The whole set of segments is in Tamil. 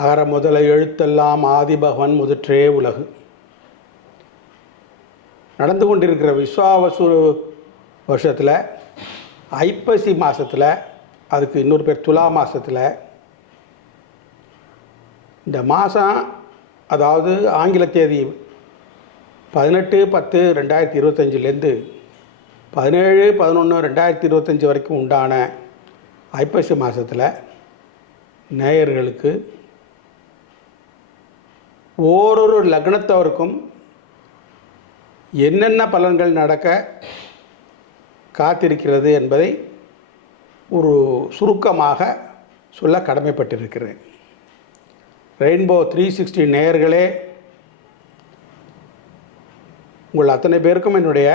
அகர முதல எழுத்தெல்லாம் ஆதிபகவன் முதற்றே உலகு. நடந்து கொண்டிருக்கிற விஸ்வாவசு வருஷத்தில் ஐப்பசி மாதத்தில் அதுக்கு இன்னொரு பேர் துலா மாதத்தில் இந்த மாதம் அதாவது ஆங்கில தேதி பதினெட்டு பத்து ரெண்டாயிரத்தி இருபத்தஞ்சிலேருந்து பதினேழு பதினொன்று ரெண்டாயிரத்தி இருபத்தஞ்சி வரைக்கும் உண்டான ஐப்பசி மாதத்தில் நேயர்களுக்கு ஓரொரு லக்னத்தவருக்கும் என்னென்ன பலன்கள் நடக்க காத்திருக்கிறது என்பதை ஒரு சுருக்கமாக சொல்ல கடமைப்பட்டிருக்கிறேன். ரெயின்போ த்ரீ சிக்ஸ்டி நேயர்களே உங்கள் அத்தனை பேருக்கும் என்னுடைய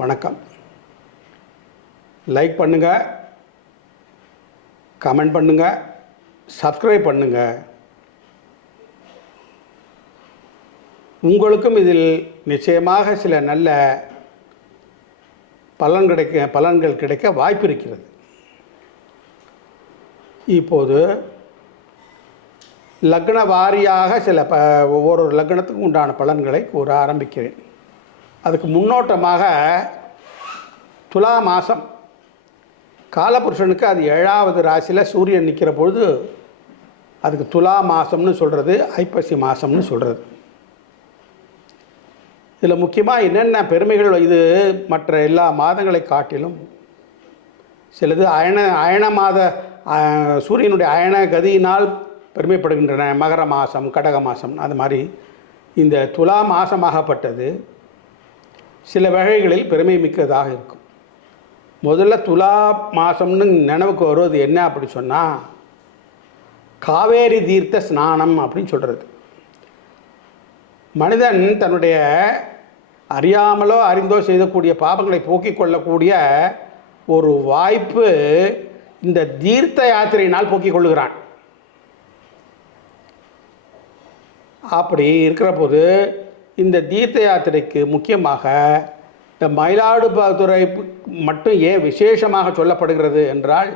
வணக்கம். லைக் பண்ணுங்கள் கமெண்ட் பண்ணுங்கள் சப்ஸ்கிரைப் பண்ணுங்கள் உங்களுக்கும் இதில் நிச்சயமாக சில நல்ல பலன் கிடைக்க பலன்கள் கிடைக்க வாய்ப்பு இருக்கிறது இப்போது லக்ன வாரியாக சில ப ஒவ்வொரு லக்னத்துக்கும் உண்டான பலன்களை கூற ஆரம்பிக்கிறேன். அதுக்கு முன்னோட்டமாக துலா மாதம் காலபுருஷனுக்கு அது ஏழாவது ராசியில் சூரியன் நிற்கிற பொழுது அதுக்கு துலா மாதம்னு சொல்கிறது ஐப்பசி மாதம்னு சொல்கிறது இதில் முக்கியமாக என்னென்ன பெருமைகள் இது மற்ற எல்லா மாதங்களை காட்டிலும் சிலது அயன அயன மாத சூரியனுடைய அயன கதியினால் பெருமைப்படுகின்றன. மகர மாதம் கடக மாதம் அது மாதிரி இந்த துலா மாதமாகப்பட்டது சில வகைகளில் பெருமை மிக்கதாக இருக்கும். முதல்ல துலா மாதம்னு நினைவுக்கு வருவது என்ன அப்படி சொன்னால் காவேரி தீர்த்த ஸ்நானம் அப்படின்னு சொல்கிறது மனிதன் தன்னுடைய அறியாமலோ அறிந்தோ செய்யக்கூடிய பாபங்களை போக்கிக் கொள்ளக்கூடிய ஒரு வாய்ப்பு இந்த தீர்த்த யாத்திரையினால் போக்கிக் கொள்ளுகிறான். அப்படி இருக்கிற போது இந்த தீர்த்த யாத்திரைக்கு முக்கியமாக இந்த மயிலாடுதுறை மட்டும் ஏன் விசேஷமாக சொல்லப்படுகிறது என்றால்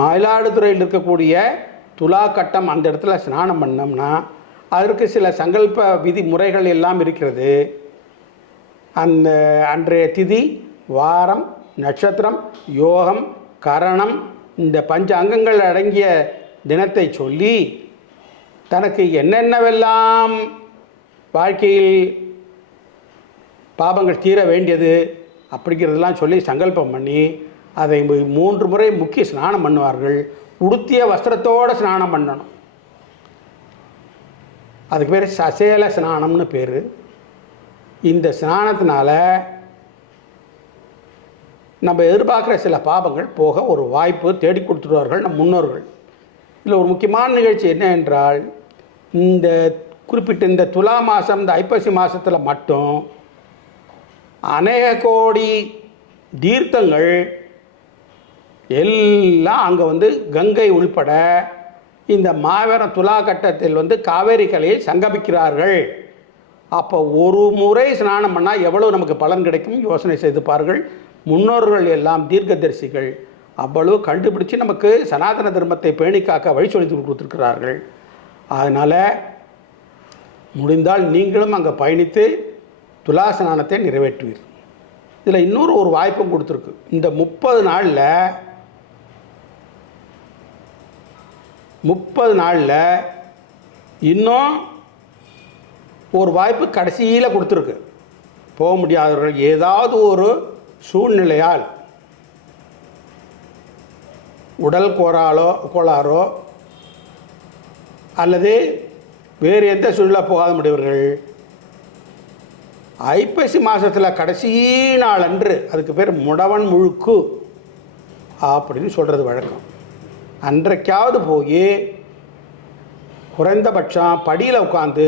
மயிலாடுதுறையில் இருக்கக்கூடிய துலா கட்டம் அந்த இடத்துல ஸ்நானம் பண்ணோம்னா அதற்கு சில சங்கல்ப விதி முறைகள் எல்லாம் இருக்கிறது. அந்த அன்றைய திதி வாரம் நட்சத்திரம் யோகம் கரணம் இந்த பஞ்ச அங்கங்கள் அடங்கிய தினத்தை சொல்லி தனக்கு என்னென்னவெல்லாம் வாழ்க்கையில் பாபங்கள் தீர வேண்டியது அப்படிங்கிறதெல்லாம் சொல்லி சங்கல்பம் பண்ணி அதை மூன்று முறை முக்கிய ஸ்நானம் பண்ணுவார்கள். உடுத்திய வஸ்திரத்தோடு ஸ்நானம் பண்ணணும். அதுக்கு பேர் சசேல ஸ்நானம்னு பேர். இந்த ஸ்நானத்தினால நம்ம எதிர்பார்க்குற சில பாபங்கள் போக ஒரு வாய்ப்பு தேடி கொடுத்துருவார்கள் நம் முன்னோர்கள். இதில் ஒரு முக்கியமான நிகழ்ச்சி என்ன என்றால் இந்த குறிப்பிட்ட இந்த துலா மாதம் இந்த ஐப்பசி மாதத்தில் மட்டும் அநேக கோடி தீர்த்தங்கள் எல்லாம் அங்கே வந்து கங்கை உள்பட இந்த மாபெரும் துலா கட்டத்தில் வந்து காவேரி கலையில் சங்கமிக்கிறார்கள். அப்போ ஒரு முறை ஸ்நானம் பண்ணால் எவ்வளவு நமக்கு பலன் கிடைக்கும்? யோசனை செய்து பாருங்கள். முன்னோர்கள் எல்லாம் தீர்க்கதரிசிகள். அவ்வளவு கண்டுபிடிச்சு நமக்கு சனாதன தர்மத்தை பேணி காக்க வழி சொல்லி கொடுத்துருக்கிறார்கள். அதனால் முடிந்தால் நீங்களும் அங்கே பயணித்து துலாசனானத்தை நிறைவேற்றுவீர். இதில் இன்னொரு ஒரு வாய்ப்பும் கொடுத்துருக்கு. இந்த முப்பது நாளில் முப்பது நாளில் இன்னும் ஒரு வாய்ப்பு கடைசியில் கொடுத்துருக்கு. போக முடியாதவர்கள் ஏதாவது ஒரு சூழ்நிலையால் உடல் கோராலோ கோளாறோ அல்லது வேறு எந்த சூழ்நிலை போகாத முடியவர்கள் ஐப்பசி மாதத்தில் கடைசி நாள் அன்று அதுக்கு பேர் முடவன் முழுக்கு அப்படின்னு சொல்கிறது வழக்கம். அன்றைக்காவது போய் குறைந்தபட்சம் படியில் உட்காந்து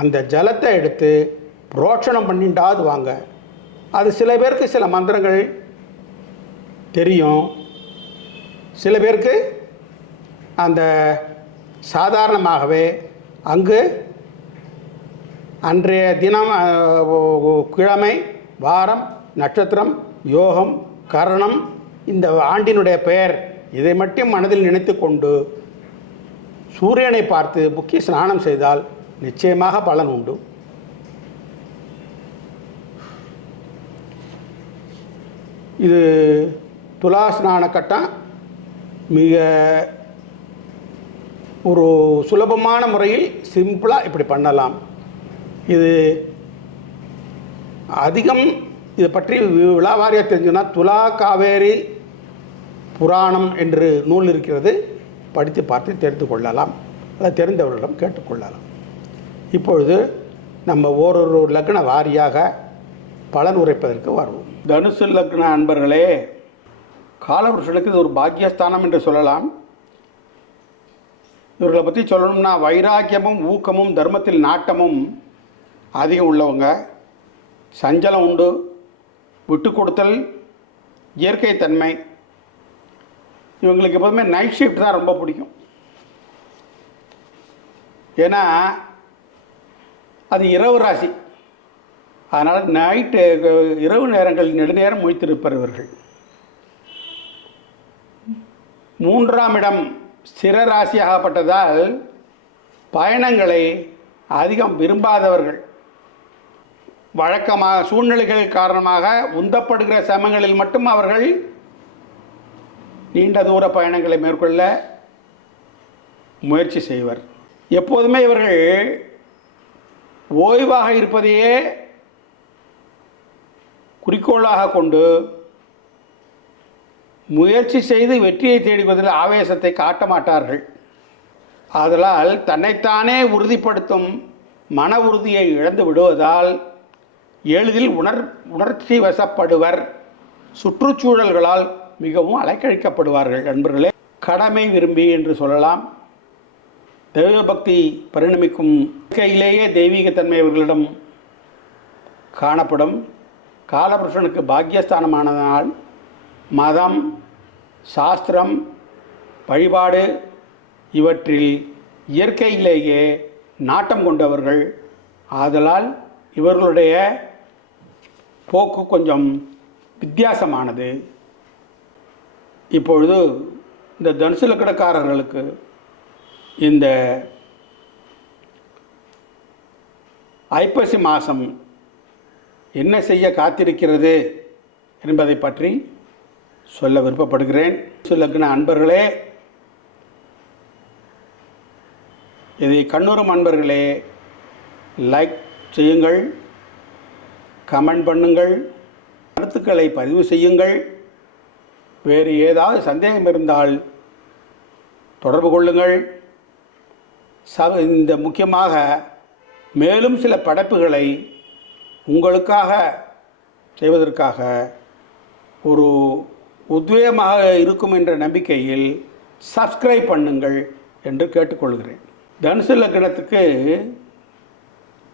அந்த ஜலத்தை எடுத்து புரோட்சணம் பண்ணிட்டாவது வாங்க. அது சில பேருக்கு சில மந்திரங்கள் தெரியும். சில பேருக்கு அந்த சாதாரணமாகவே அங்கு அன்றைய தினம் கிழமை வாரம் நட்சத்திரம் யோகம் கரணம் இந்த ஆண்டினுடைய பெயர் இதை மட்டும் மனதில் நினைத்து கொண்டு சூரியனை பார்த்து முக்கிய ஸ்நானம் செய்தால் நிச்சயமாக பலன் உண்டு. இது துலா ஸ்நான கட்டம் மிக ஒரு சுலபமான முறையில் சிம்பிளாக இப்படி பண்ணலாம். இது அதிகம் இதை பற்றி வி- விலாவாரியாக தெரிஞ்சுன்னா துலா காவேரி புராணம் என்று நூல் இருக்கிறது படித்து பார்த்து தெரிந்து கொள்ளலாம். அதை தெரிந்தவர்களிடம் கேட்டுக்கொள்ளலாம் இப்பொழுது நம்ம ஓரொரு லக்ன வாரியாக பலன் உரைப்பதற்கு வருவோம். தனுசு லக்ன அன்பர்களே காலபுருஷனுக்கு இது ஒரு பாக்கியஸ்தானம் என்று சொல்லலாம். இவர்களை பற்றி சொல்லணும்னா வைராக்கியமும் ஊக்கமும் தர்மத்தில் நாட்டமும் அதிகம் உள்ளவங்க. சஞ்சலம் உண்டு விட்டு கொடுத்தல் இயற்கை தன்மை இவங்களுக்கு எப்போதுமே நைட் ஷிஃப்ட் தான் ரொம்ப பிடிக்கும். ஏன்னா அது இரவு ராசி. அதனால் நைட்டு இரவு நேரங்கள் நெடுநேரம் முழித்திருப்பர் இவர்கள். மூன்றாம் இடம் ஸ்திர ராசியாகப்பட்டதால் பயணங்களை அதிகம் விரும்பாதவர்கள். வழக்கமாக சூழ்நிலைகள் காரணமாக உந்தப்படுகிற சமங்களில் மட்டும் அவர்கள் நீண்ட தூர பயணங்களை மேற்கொள்ள முயற்சி செய்வர். எப்போதுமே இவர்கள் ஓய்வாக இருப்பதையே குறிக்கோளாக கொண்டு முயற்சி செய்து வெற்றியை தேடுவதில் ஆவேசத்தை காட்ட மாட்டார்கள். ஆதலால் தன்னைத்தானே உறுதிப்படுத்தும் மன உறுதியை இழந்து விடுவதால் எளிதில் உணர் உணர்ச்சி வசப்படுவர். சுற்றுச்சூழல்களால் மிகவும் அலைக்கழிக்கப்படுவார்கள். நண்பர்களே கடமை விரும்பி என்று சொல்லலாம். தெய்வ பக்தி பரிணமிக்கும் இயற்கையிலேயே தெய்வீகத்தன்மை இவர்களிடம் காணப்படும். காலபுருஷனுக்கு பாக்கியஸ்தானமானதனால் மதம் சாஸ்திரம் வழிபாடு இவற்றில் இயற்கையிலேயே நாட்டம் கொண்டவர்கள். ஆதலால் இவர்களுடைய போக்கு கொஞ்சம் வித்தியாசமானது. இப்பொழுது இந்த தனுசு லக்கணக்காரர்களுக்கு இந்த ஐப்பசி மாதம் என்ன செய்ய காத்திருக்கிறது என்பதை பற்றி சொல்ல விருப்பப்படுகிறேன். தனுசு லக்ன அன்பர்களே இதை கண்ணுறும் அன்பர்களே லைக் செய்யுங்கள் கமெண்ட் பண்ணுங்கள் கருத்துக்களை பதிவு செய்யுங்கள். வேறு ஏதாவது சந்தேகம் இருந்தால் தொடர்பு கொள்ளுங்கள். ச இந்த முக்கியமாக மேலும் சில படைப்புகளை உங்களுக்காக செய்வதற்காக ஒரு உத்வேகமாக இருக்கும் என்ற நம்பிக்கையில் சப்ஸ்கிரைப் பண்ணுங்கள் என்று கேட்டுக்கொள்கிறேன். தனுசு லக்னத்துக்கு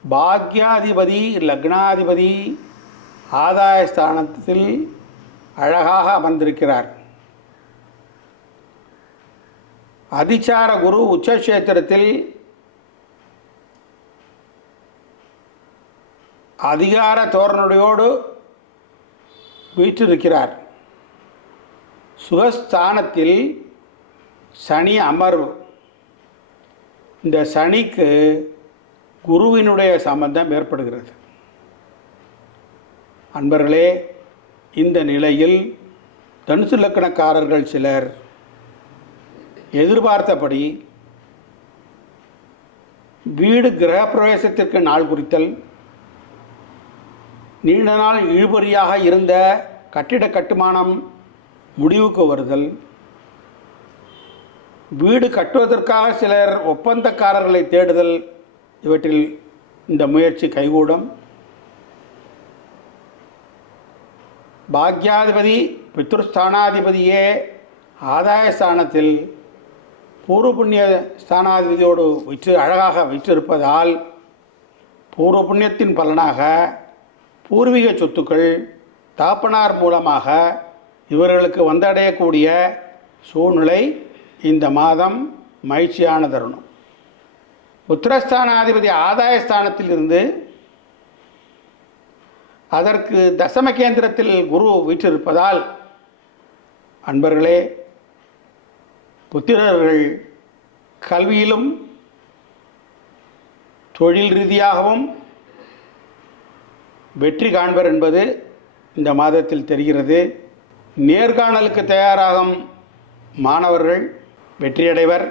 பாக்யாதிபதி லக்னாதிபதி ஆதாய ஸ்தானத்தில் அழகாக அமர்ந்திருக்கிறார். அதிச்சார குரு உச்சக்ஷேத்திரத்தில் அதிகார தோரணையோடு வீற்றிருக்கிறார். சுகஸ்தானத்தில் சனி அமர்வு. இந்த சனிக்கு குருவினுடைய சம்பந்தம் ஏற்படுகிறது. அன்பர்களே இந்த நிலையில் தனுசு லக்கணக்காரர்கள் சிலர் எதிர்பார்த்தபடி வீடு கிரகப்பிரவேசத்திற்கு நாள் குறித்தல் நீண்ட நாள் இழுபறியாக இருந்த கட்டிட கட்டுமானம் முடிவுக்கு வருதல் வீடு கட்டுவதற்காக சிலர் ஒப்பந்தக்காரர்களை தேடுதல் இவற்றில் இந்த முயற்சி கைகூடும். பாக்யாதிபதி பித்ருஸ்தானாதிபதியே ஆதாய ஸ்தானத்தில் பூர்வ புண்ணிய ஸ்தானாதிபதியோடு விற்று அழகாக விற்றிருப்பதால் பூர்வ புண்ணியத்தின் பலனாக பூர்வீக சொத்துக்கள் தாப்பனார் மூலமாக இவர்களுக்கு வந்தடையக்கூடிய சூழ்நிலை இந்த மாதம் மகிழ்ச்சியான தருணம். உத்தரஸ்தானாதிபதி ஆதாய ஸ்தானத்திலிருந்து அதற்கு தசம கேந்திரத்தில் குரு வீற்றிருப்பதால் அன்பர்களே புத்திரர்கள் கல்வியிலும் தொழில் ரீதியாகவும் வெற்றி காண்பர் என்பது இந்த மாதத்தில் தெரிகிறது. நேர்காணலுக்கு தயாராகும் மாணவர்கள் வெற்றியடைவர்.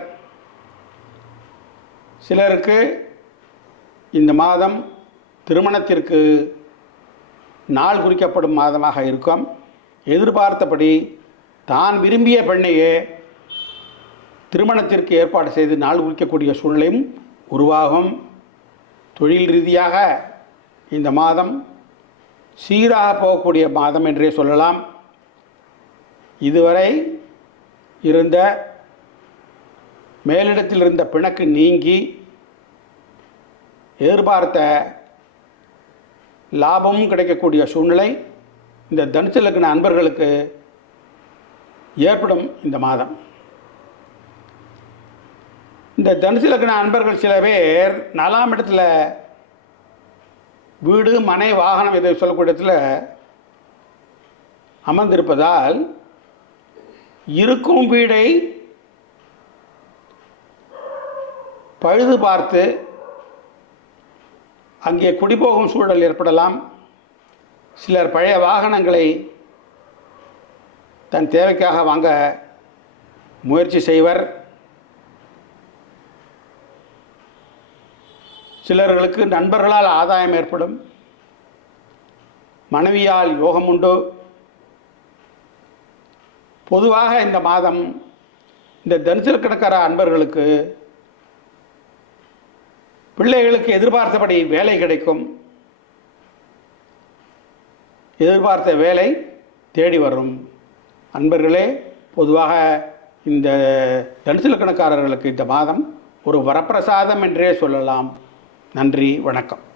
சிலருக்கு இந்த மாதம் திருமணத்திற்கு நாள் குறிக்கப்படும் மாதமாக இருக்கும். எதிர்பார்த்தபடி தான் விரும்பிய பெண்ணையே திருமணத்திற்கு ஏற்பாடு செய்து நாள் குறிக்கக்கூடிய சூழ்நிலையும் உருவாகும். தொழில் ரீதியாக இந்த மாதம் சீராக போகக்கூடிய மாதம் என்றே சொல்லலாம். இதுவரை இருந்த மேலிடத்தில் இருந்த பிணக்கு நீங்கி எதிர்பார்த்த லாபமும் கிடைக்கக்கூடிய சூழ்நிலை. இந்த தனுசு லக்ன அன்பர்களுக்கு ஏற்படும் இந்த மாதம். இந்த தனுசு லக்ன அன்பர்கள் சில பேர் நாலாம் இடத்துல வீடு மனை வாகனம் இதை சொல்லக்கூடிய இடத்துல அமர்ந்திருப்பதால் இருக்கும் வீடை பழுது பார்த்து அங்கே குடிபோகும் சூழல் ஏற்படலாம். சிலர் பழைய வாகனங்களை தன் தேவைக்காக வாங்க முயற்சி செய்வர். சிலர்களுக்கு நண்பர்களால் ஆதாயம் ஏற்படும். மனைவியால் யோகம் உண்டு. பொதுவாக இந்த மாதம் இந்த தனுசில் கிடக்கிற அன்பர்களுக்கு பிள்ளைகளுக்கு எதிர்பார்த்தபடி வேலை கிடைக்கும். எதிர்பார்த்த வேலை தேடி வரும். அன்பர்களே பொதுவாக இந்த தனுசு லக்கணக்காரர்களுக்கு இந்த மாதம் ஒரு வரப்பிரசாதம் என்றே சொல்லலாம். நன்றி வணக்கம்.